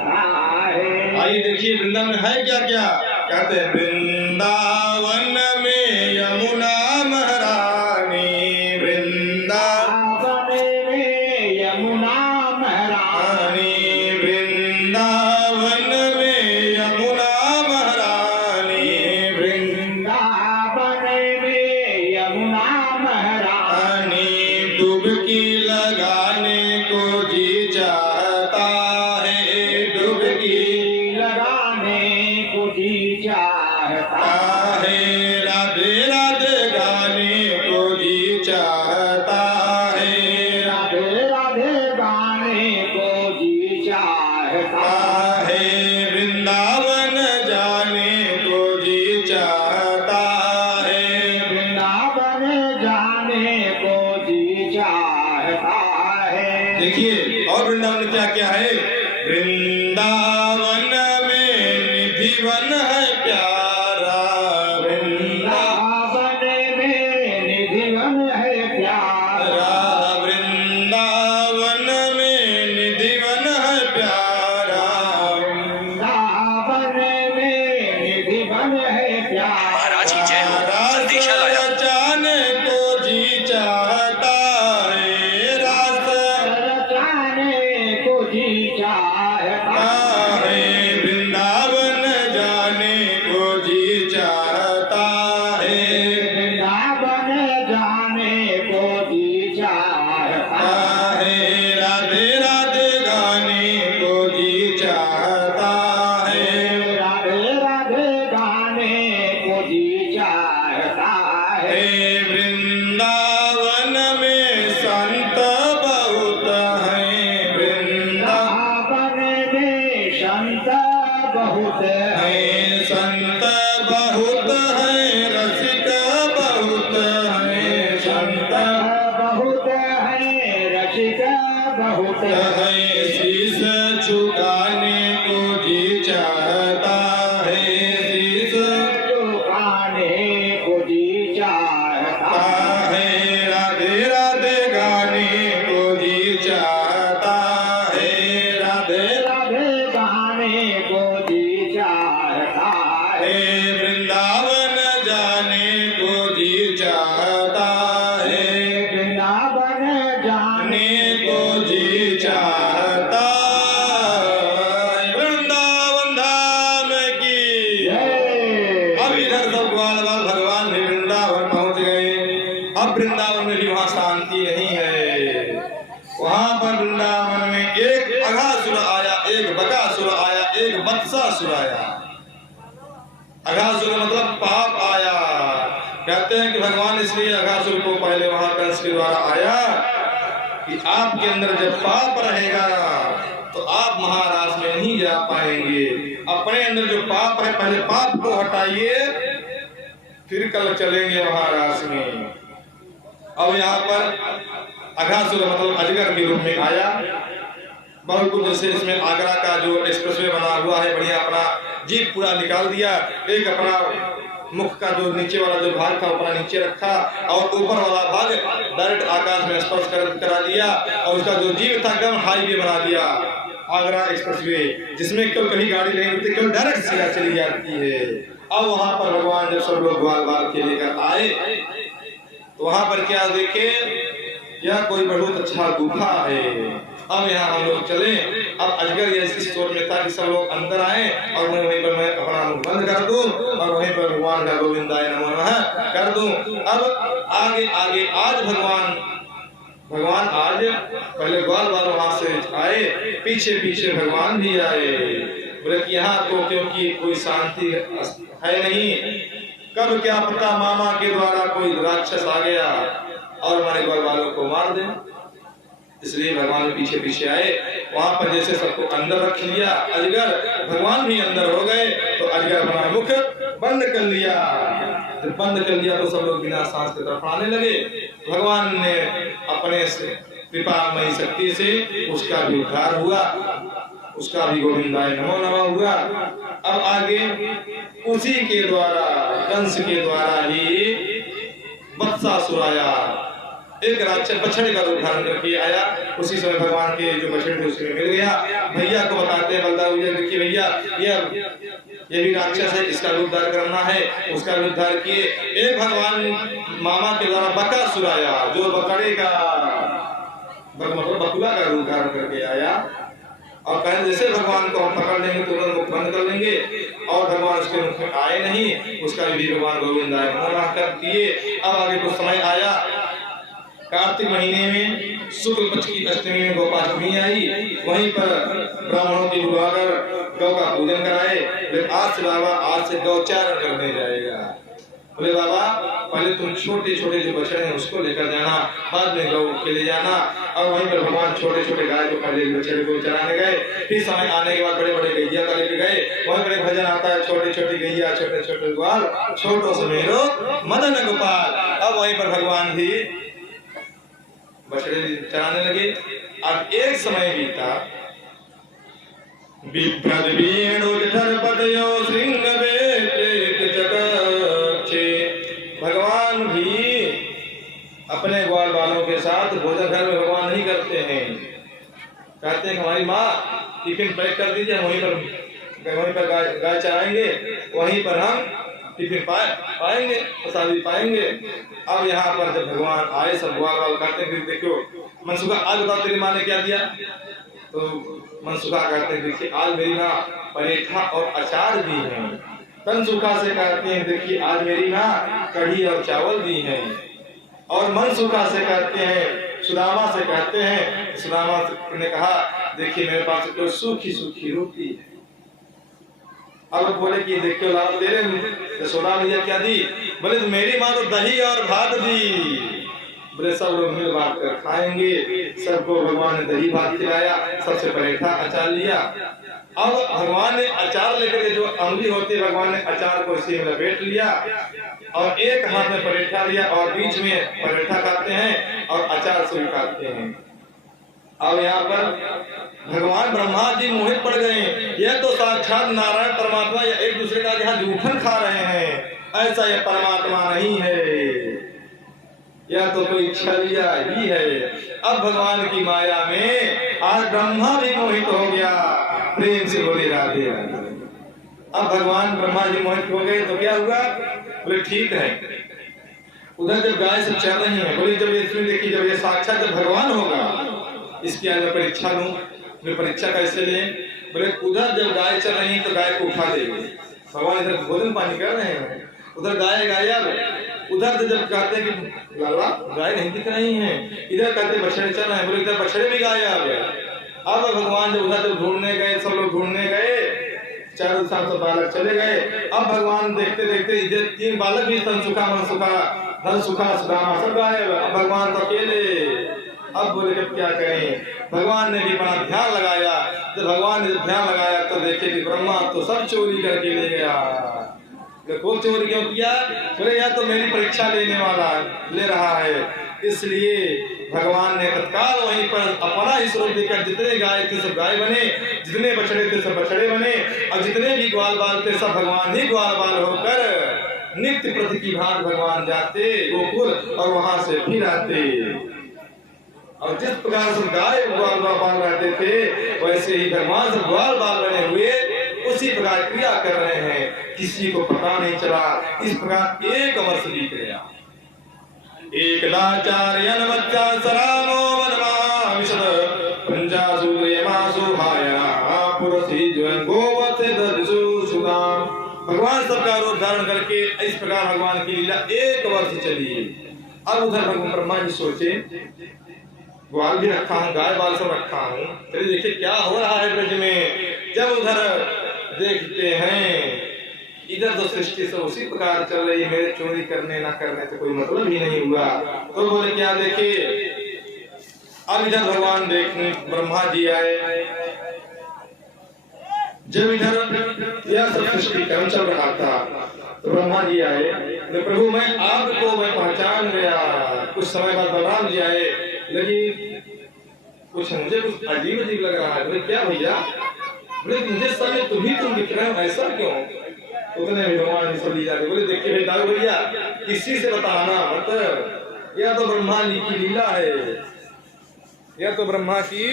आइए देखिए वृंदावन है क्या क्या। कहते हैं वृंदावन में यमुना महारानी, वृंदावन में यमुना महारानी, वृंदावन में यमुना महारानी, वृंदावन में यमुना महारानी। डुबकी लगाने को जी चाहता है, डुबकी लगाने को जी चाहता है, राधे राधे गाने को जी चाहता है, राधे राधे गाने को जी चाहता है, वृंदावन जाने को जी चाहता है, वृंदावन जाने को जी चाहता है। देखिए और वृंदावन क्या क्या है। वृंदावन में निधिवन है प्यारा, वृंदावन में निधिवन है प्यारा, वृंदावन में निधिवन है प्यारा, वृंदावन में निधिवन है प्यारा। महाराज की जय हो, संदेशा लाया। जाने को जी चाहता है, रास जाने को जी चाहता है, वृंदावन जाने को जी चाहता है, वृंदावन जाने को जी चाहता है, राधे राधे गाने को जी चाहता है, राधे राधे गाने को जी चाहता है। वृंदावन में संत बहुत हैं, वृंदावन में संत बहुत हैं, संत बहुत हैं, रसिक बहुत हैं, संत बहुत हैं, रसिक बहुत हैं। शीश झुकाने को जी चाहता है, शीश झुकाने को जी चाहता है, राधे राधे गाने को जी चाहता है, राधे राधे गाने को जी चाहता है, वृंदावन जाने को जी चाहता है, वृंदावन जाने को जी चाहता है। वृंदावन धाम की अब इधर सब ग्वाल बाल भगवान भी वृंदावन पहुंच गए। अब वृंदावन में भी वहाँ शांति नहीं है। वहाँ पर वृंदावन में एक अघासुर आया, एक बकासुर आया, एक वत्सासुर आया। अघासुर मतलब पाप आया। कहते हैं कि भगवान इसलिए अघासुर को पहले वहाँ कंस के द्वारा आया कि आपके अंदर जब पाप रहेगा तो आप महाराज में नहीं जा पाएंगे। अपने अंदर जो पाप है पहले पाप को हटाइए, फिर कल चलेंगे महाराज में। अब यहाँ पर अघासुर मतलब अजगर के रूप में आया। बहुत कुछ जैसे इसमें आगरा का जो एक्सप्रेसवे बना हुआ है बढ़िया, अपना जीप पूरा निकाल दिया। एक अपना मुख का जो नीचे वाला जो भाग था अपना नीचे रखा और ऊपर वाला भाग डायरेक्ट आकाश में स्पर्श करा दिया और उसका जो जीव था एकदम हाईवे बना दिया। आगरा एक्सप्रेसवे जिसमें कभी गाड़ी नहीं होती, कभी डायरेक्ट सीधा चली जाती है। अब वहां पर भगवान जब सब लोग ग्वाल बाल के लेकर आए तो वहां पर क्या देखे, यह कोई बहुत अच्छा गुफा है। अब यहाँ हम लोग चले। अब अजगर ऐसी सोच में था कि सब लोग अंदर आए और मैं वहीं पर मैं अपना मुख बंद कर दूं और वहीं पर भगवान का गोविंदाय नमो नमः कर दूं। अब आगे आगे आज भगवान आज पहले ग्वाल बाल वहां से आए, पीछे पीछे भगवान भी आए। बोले कि यहाँ तो क्योंकि कोई शांति है नहीं, कब क्या पता मामा के द्वारा कोई राक्षस आ गया और हमारे ग्वाल बालों को मार दे। इसलिए भगवान पीछे पीछे आए। वहां पर जैसे सबको अंदर रख लिया अजगर, भगवान भी अंदर हो गए तो अजगर अपना मुख बंद कर लिया। जब बंद कर लिया तो सब लोग बिना सांस की तरफ आने लगे। भगवान ने अपने कृपामयी शक्ति से उसका भी उद्धार हुआ, उसका भी गोविंदाय नमो नमः हुआ। अब आगे उसी के द्वारा कंस के द्वारा ही वत्सासुर आया। एक राक्षस बछड़े का रूप धारण करके आया। उसी समय भगवान के जो बछड़े थे उसी में मिल गया। भैया को बताते हैं बलदाऊ भैया, देखिए भैया ये भी राक्षस है, इसका रूप धारण करना है। उसका रूप धारण किए। एक भगवान मामा के द्वारा बकासुर आया, जो बकरे का मतलब बकुला का रूप धारण करके आया और कहे जैसे भगवान को हम पकड़ लेंगे तो मुख बंद कर लेंगे। और भगवान उसके मुख में आए नहीं, उसका भी भगवान गोविंदाय मनोरह कर किए। अब आगे कुछ समय आया, कार्तिक महीने में शुक्ल पक्ष की अष्टमी में गोपाष्टमी आई। वहीं पर ब्राह्मणों की बुलाकर गौ का पूजन कराए। लेकिन आज से बाबा आज से गौचारण करने जाएगा। बोले बाबा पहले तुम छोटे छोटे जो बछड़े हैं उसको लेकर जाना, बाद में गौ के ले जाना। और वहीं पर भगवान छोटे छोटे गाय को पहले बछड़े को चराने गए। फिर समय आने के बाद बड़े बड़े गैया का लेके गए। वहीं पर एक भजन आता है, छोटे छोटे गैया छोटे छोटे ग्वाल, छोटो से मेरो मदन गोपाल। अब वहीं पर भगवान भी बछड़े चराने लगे। अब एक समय बीता, बिभ्रद वेणु जठरपतयो श्रृंग वेत्रेत जगच्छे। भगवान भी अपने ग्वाल वालों के साथ भोजन घर में भगवान नहीं करते हैं। कहते हैं हमारी माँ टिफिन पैक कर दीजिए, वहीं पर गाय चराएंगे, वहीं पर हम टिफिन पाएंगे, प्रसादी पाएंगे। अब यहाँ पर जब भगवान आए सब ग्वाल वाल कहते हैं, देखो मनसुखा आज बताओ तेरी माँ ने क्या दिया। तो मनसुखा कहते हैं देखिए आज मेरी माँ परेठा और अचार दी है। तनसुखा से कहते हैं देखिए आज मेरी माँ कढ़ी और चावल दी है। और मनसुखा से कहते हैं, सुदामा से कहते हैं, सुदामा ने कहा देखिए मेरे पास तो सूखी सूखी रोटी है। अब बोले कि देखो लाल तेरे यशोदा मैया क्या दी। बोले तो मेरी माँ तो दही और भात दी। बोले सब लोग मिल बांट कर खाएंगे। सबको भगवान ने दही भात खिलाया, सबसे परेठा अचार लिया। अब भगवान ने अचार लेकर जो अंगली होती है, भगवान ने अचार को इसी में लपेट लिया और एक हाथ में परेठा लिया और बीच में परेठा खाते हैं और अचार से खाते हैं। अब यहाँ पर भगवान ब्रह्मा जी मोहित पड़ गए। यह तो साक्षात नारायण परमात्मा या एक दूसरे का यहाँ जूठन खा रहे हैं। ऐसा यह परमात्मा नहीं है, यह तो कोई छलिया ही है। अब भगवान की माया में आज ब्रह्मा भी मोहित हो गया। प्रेम से बोले राधे राधे। अब भगवान ब्रह्मा जी मोहित हो गए तो क्या हुआ। बोले ठीक है। उधर जब गाय सब चल रही है, बोले जब इसमें देखिए जब ये साक्षात जब भगवान होगा इसकी आज मैं परीक्षा लूं। मैं परीक्षा कैसे लें। बोले उधर जब गाय चल रही है तो गाय को उठा देंगे। भगवान इधर भोजन पानी कर रहे हैं, उधर गाय गायब। उधर से जब कहते हैं कि लाला गाय नहीं दिख रही हैं, इधर कहते बछड़े चल रहे हैं। बोले इधर बछड़े भी गायब। अब भगवान जब उधर जब ढूंढने गए, सब लोग ढूंढने गए, चारों साल सब बालक चले गए। अब भगवान देखते देखते इधर तीन बालक भी तनसुखा मनसुखा धनसुखा सुदामा सब गायब। अब भगवान तो अकेले। अब बोले जब क्या करें। भगवान ने भी बड़ा ध्यान लगाया। जब भगवान ने ध्यान लगाया तो देखे कि ब्रह्मा तो सब चोरी करके ले गया। को चोरी क्यों किया। बोले या तो मेरी परीक्षा लेने वाला ले रहा है, इसलिए भगवान ने तत्काल वहीं पर अपना ही स्वरूप देकर जितने गाय थे सब गाय बने, जितने बछड़े थे सब बछड़े बने और जितने भी ग्वाल बाल थे सब भगवान ही ग्वाल बाल होकर नित्य प्रति की भांति भगवान जाते गोकुल और वहां से फिर आते। और जिस प्रकार से गाय ग्वाल बाल रहते थे वैसे ही भगवान सब ग्वाल बाल बने हुए उसी प्रकार क्रिया कर रहे हैं। किसी को पता नहीं चला। इस प्रकार एक वर्ष बीत गया। एक लाचार्यन बच्चा सरामो वनमा विशद पंचासु यमासु भाया पुरसी जन गोवते दर्शु सुदाम। भगवान सबका रूप धारण करके इस प्रकार भगवान की लीला एक वर्ष चली। अब उधर भगवान ब्रह्मा जी सोचे ग्वाल भी रखा हूँ, गाय बाल सब रखा हूँ, चलिए देखिए क्या हो रहा है ब्रज में। जब उधर देखते हैं इधर तो सृष्टि से उसी प्रकार चल रही है, मेरे चोरी करने ना करने से कोई मतलब ही नहीं हुआ। तो बोले क्या देखे। अब इधर भगवान देखने ब्रह्मा जी आए। जब इधर यह सब सृष्टि कर्म चल रहा था तो ब्रह्मा जी आए। तो प्रभु मैं आपको मैं पहचान गया। कुछ समय बाद बलराम जी आए, लेकिन कुछ मुझे कुछ अजीब अजीब लग रहा है। बोले क्या भैया। बोले मुझे समय तुम दिख रहे हो, ऐसा क्यों। उतने भी भगवान सब ली जाते। बोले देखिए दाऊ भैया किसी से बताना मत, यह तो ब्रह्मा जी की लीला है, यह तो ब्रह्मा की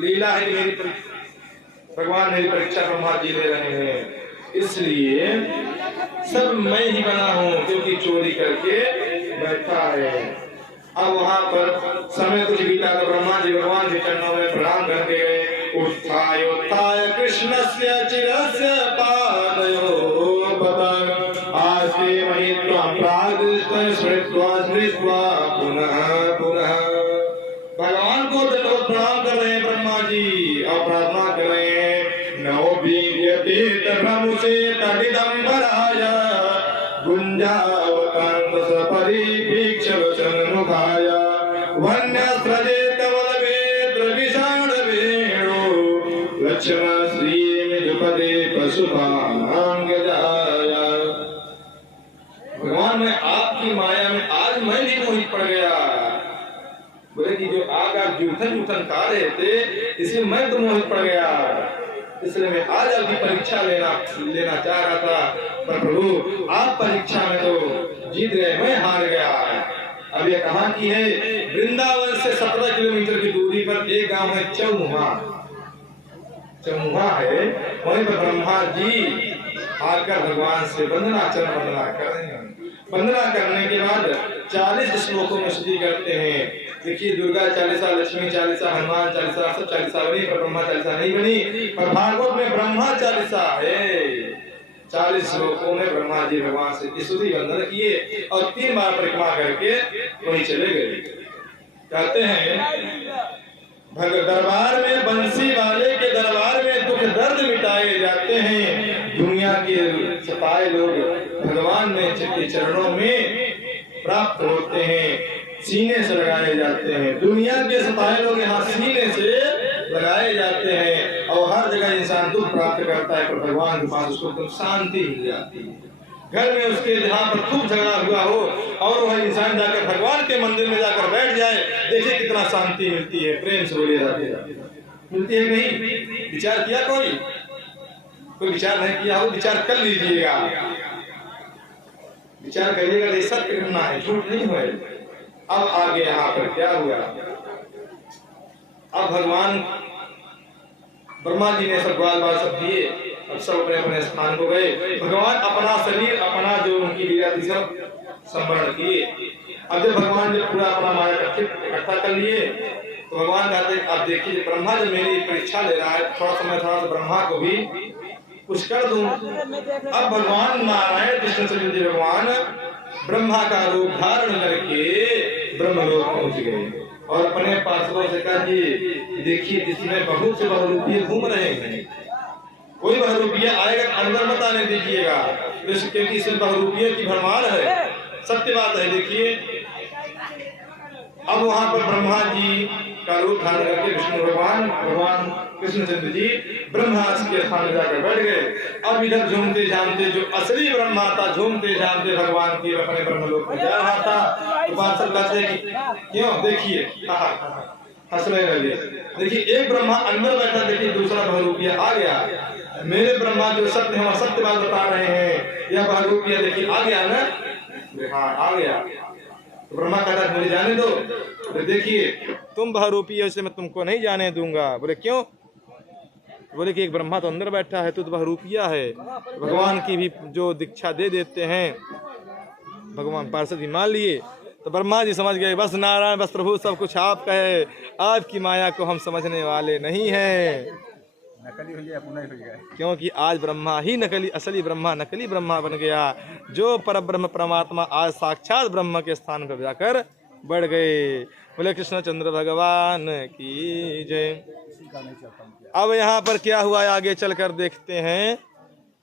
लीला है कि भगवान मेरी परीक्षा ब्रह्मा जी ले रहे हैं, इसलिए सब मैं ही बना हूँ, क्योंकि चोरी करके बैठा है। अब वहां पर समय कुछ बीता तो ब्रह्मा जी भगवान के चरणों में प्रणाम करके गए। उत्थाय उत्थाय कृष्णस्य चिरस्य पादयो पतंग आस्ते महित्वा प्रादिष्ट स्मृत्वा स्मृत्वा पुनः पुनः। भगवान को दंडवत प्रणाम कर रहे हैं ब्रह्मा जी और प्रार्थना कर रहे हैं। नौ बीजते ब्रह्मसे तटिदंबराय गुंजावतांत सपरिभीक्ष वचन मुखाय वन्यस्त्रजे कवलवेत्र विषाण वेणु लक्ष्मण श्री निजुपदे पशुपांगजाय। भगवान मैं आपकी माया में आज मैं भी मोहित पड़ गया। बोले कि जो आग आप जूठन जूठन खा रहे थे इसे मैं तो मोहित पड़ गया, इसलिए मैं आज आपकी परीक्षा लेना चाह रहा था, पर प्रभु आप परीक्षा में तो जीत गए, मैं हार गया। अब ये कहाँ की है? वृंदावन से 17 किलोमीटर की दूरी पर एक गांव है चौमुहा, चौमुहा है, वहीं पर ब्रह्मा जी आकर भगवान से वंदना चरण वंदना कर रहे हैं। वंदना करने के बाद 40 श्लोकों में स्तुति करते हैं। देखिए दुर्गा चालीसा, लक्ष्मी चालीसा, हनुमान चालीसा, सब चालीसा बनी, पर ब्रह्मा चालीसा नहीं बनी। पर भागवत में ब्रह्मा चालीसा है। 40 श्लोकों में ब्रह्मा जी भगवान से स्तुति वंदन किए और 3 बार परिक्रमा करके वहीं चले गए। कहते हैं दरबार में बंसी वाले के दरबार में दुख दर्द मिटाए जाते हैं। दुनिया के सताए लोग भगवान में के चरणों में प्राप्त होते हैं, सीने से लगाए जाते हैं। दुनिया के सताए लोग यहाँ सीने से लगाए जाते हैं और हर जगह इंसान दुख प्राप्त करता है, पर भगवान के पास उसको तो शांति मिल जाती है। घर में उसके जहाँ पर खूब झगड़ा हुआ हो और वह इंसान जाकर भगवान के मंदिर में जाकर बैठ जाए, देखिए कितना शांति मिलती है। प्रेम से बोलिए मिलती है नहीं? विचार किया कोई विचार नहीं किया हो, विचार कर लीजिएगा, विचार करिएगा। ये सत्य घटना है, झूठ नहीं है। अब आगे यहाँ पर क्या हुआ? अब भगवान ब्रह्मा जी ने सब ग्वाल बाल सब दिए, अब सब अपने अपने स्थान को गए। भगवान अपना शरीर, अपना जो उनकी लीला थी सब संवरण किए। अब जब भगवान जब पूरा अपना माया इकट्ठा कर लिए तो भगवान कहते अब देखिए ब्रह्मा जब मेरी परीक्षा ले रहा है, थोड़ा समय थोड़ा सा ब्रह्मा को भी कुछ कर दूं। अब भगवान नारायण कृष्ण जी भगवान ब्रह्मा का रूप धारण करके ब्रह्मलोक पहुंच गए और अपने पार्षदों से कहा कि देखिए जिसमें बहुत से बहुरूपीय घूम रहे हैं, कोई बहुरूपीय आएगा अंदर मत आने दीजिएगा, क्योंकि इसमें बहुरूपीय की भरमार है। सत्य बात है। देखिए अब वहां पर ब्रह्मा जी का रूप धारण करके विष्णु भगवान कृष्णचंद्र जी ब्रह्मा के स्थान में जाकर बैठ गए। अब इधर झूमते जानते जो असली ब्रह्मा था, झूमते जानते भगवान की अपने ब्रह्मलोक में जा रहा था। तो पार्षद कहते कि क्यों? देखिए हंस रहे लगे। देखिए एक ब्रह्मा अंदर बैठा, देखिए दूसरा बहुरूपीय आ गया। मेरे ब्रह्मा जो सत्य है सत्य बात बता रहे हैं, यह बहुरूपीय देखिए आ गया ना? हाँ आ गया। तो ब्रह्मा कहता मुझे जाने दो। तो देखिए तुम बहुरूपीय हो, इसलिए मैं तुमको नहीं जाने दूंगा। बोले क्यों? बोले कि एक ब्रह्मा तो अंदर बैठा है, तू तो बहुरूपिया है। भगवान की भी जो दीक्षा दे देते हैं, भगवान पार्षद भी मान लिए। तो ब्रह्मा जी समझ गए बस नारायण, बस प्रभु सब कुछ आपका है, आपकी माया को हम समझने वाले नहीं हैं। नकली हो गया, पुनः हो गया, क्योंकि आज ब्रह्मा ही नकली, असली ब्रह्मा नकली ब्रह्मा बन गया। जो परब्रह्म परमात्मा आज साक्षात ब्रह्म के स्थान पर जाकर बढ़ गए। बोले कृष्णचंद्र भगवान की जय। अब यहाँ पर क्या हुआ आगे चलकर देखते हैं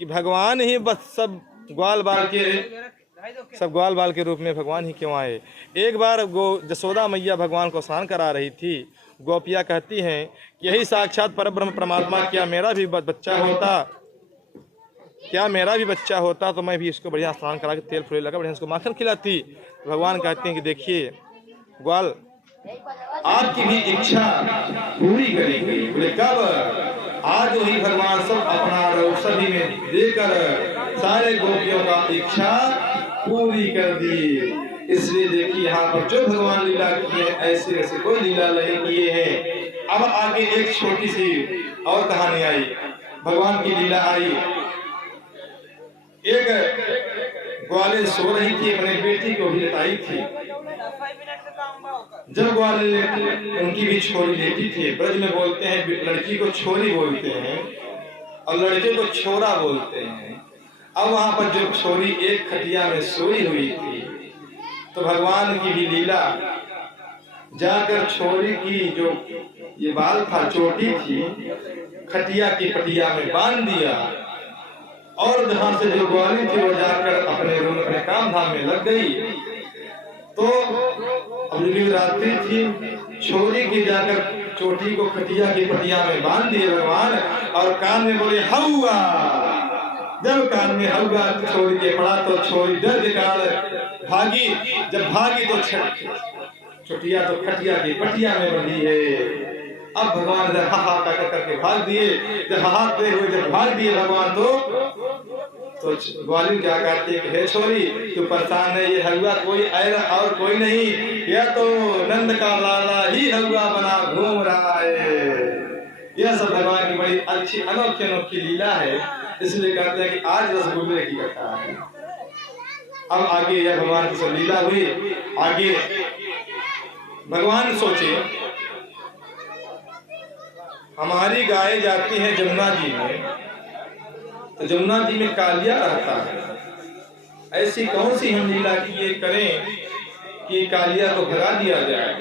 कि भगवान ही बस सब ग्वाल बाल के रूप में भगवान ही क्यों आए। एक बार जसोदा मैया भगवान को स्नान करा रही थी। गोपियाँ कहती हैं कि यही साक्षात परब्रह्म परमात्मा, क्या मेरा भी बच्चा होता, क्या मेरा भी बच्चा होता तो मैं भी इसको बढ़िया स्नान करा के तेल फुले लगा बढ़िया इसको माखन खिलाती। भगवान कहते हैं कि देखिए ग्वाल आपकी भी इच्छा पूरी करेंगे। बोले कब? आज वही भगवान सब अपना रौसदी में देकर सारे गोपियों का इच्छा पूरी कर दी। इसलिए देखिए यहाँ पर जो भगवान लीला किए हैं ऐसे ऐसे कोई लीला नहीं किए हैं। अब आगे एक छोटी सी और कहानी आई, भगवान की लीला आई। एक ग्वाले सो रही थी, अपने बेटी को भी लेटाई थी। जब ग्वाले उनकी भी छोरी लेटी थी, ब्रज में बोलते हैं लड़की को छोरी बोलते हैं और लड़के को छोरा बोलते हैं। अब वहां पर जो छोरी एक खटिया में सोई हुई थी, तो भगवान की भी लीला, जाकर छोरी की जो ये बाल था, चोटी थी, खटिया की पटिया में बांध दिया और जहां से जो ग्वाली थी वो जाकर अपने रूम अपने काम धाम में लग गई। तो अगली रात्रि थी, छोरी की जाकर चोटी को खटिया की पटिया में बांध दिए भगवान और कान में बोले हौवा। जब कान में हौवा छोरी के पड़ा तो छोरी डर के कारण भागी। जब भागी तो चोटिया तो खटिया की पटिया में बंधी है। अब भगवान जब हाहाकार करके भाग दिए, जब हाहाते हुए जब भाग दिए भगवान तो ग्वालिन क्या कहती है कि हे छोरी तू परेशान नहीं, ये हलवा कोई और कोई नहीं, यह तो नंद का लाला ही हलवा बना घूम रहा है। यह सब भगवान की बड़ी अच्छी अनोखी अनोखी लीला है, इसलिए कहते हैं कि आज रसगुल्ले की कथा है। अब आगे यह भगवान की सब लीला हुई। आगे भगवान सोचे हमारी गाय जाती है जमुना जी में, तो जमुना जी में कालिया रहता है, ऐसी कौन सी हम लीला किए करें कि कालिया को भगा दिया जाए।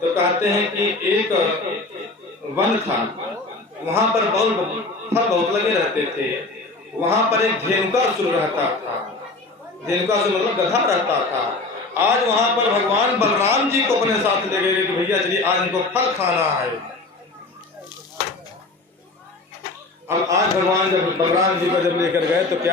तो कहते हैं कि एक वन था, वहां पर फल बहुत लगे रहते थे। वहां पर एक धेनुकासुर रहता था, धेनुकासुर मतलब गधा रहता था। आज वहां पर भगवान बलराम जी को अपने साथ ले गए कि भैया चलिए आज इनको फल खाना है। अब आज भगवान जब बलराम जी को जब लेकर गए तो क्या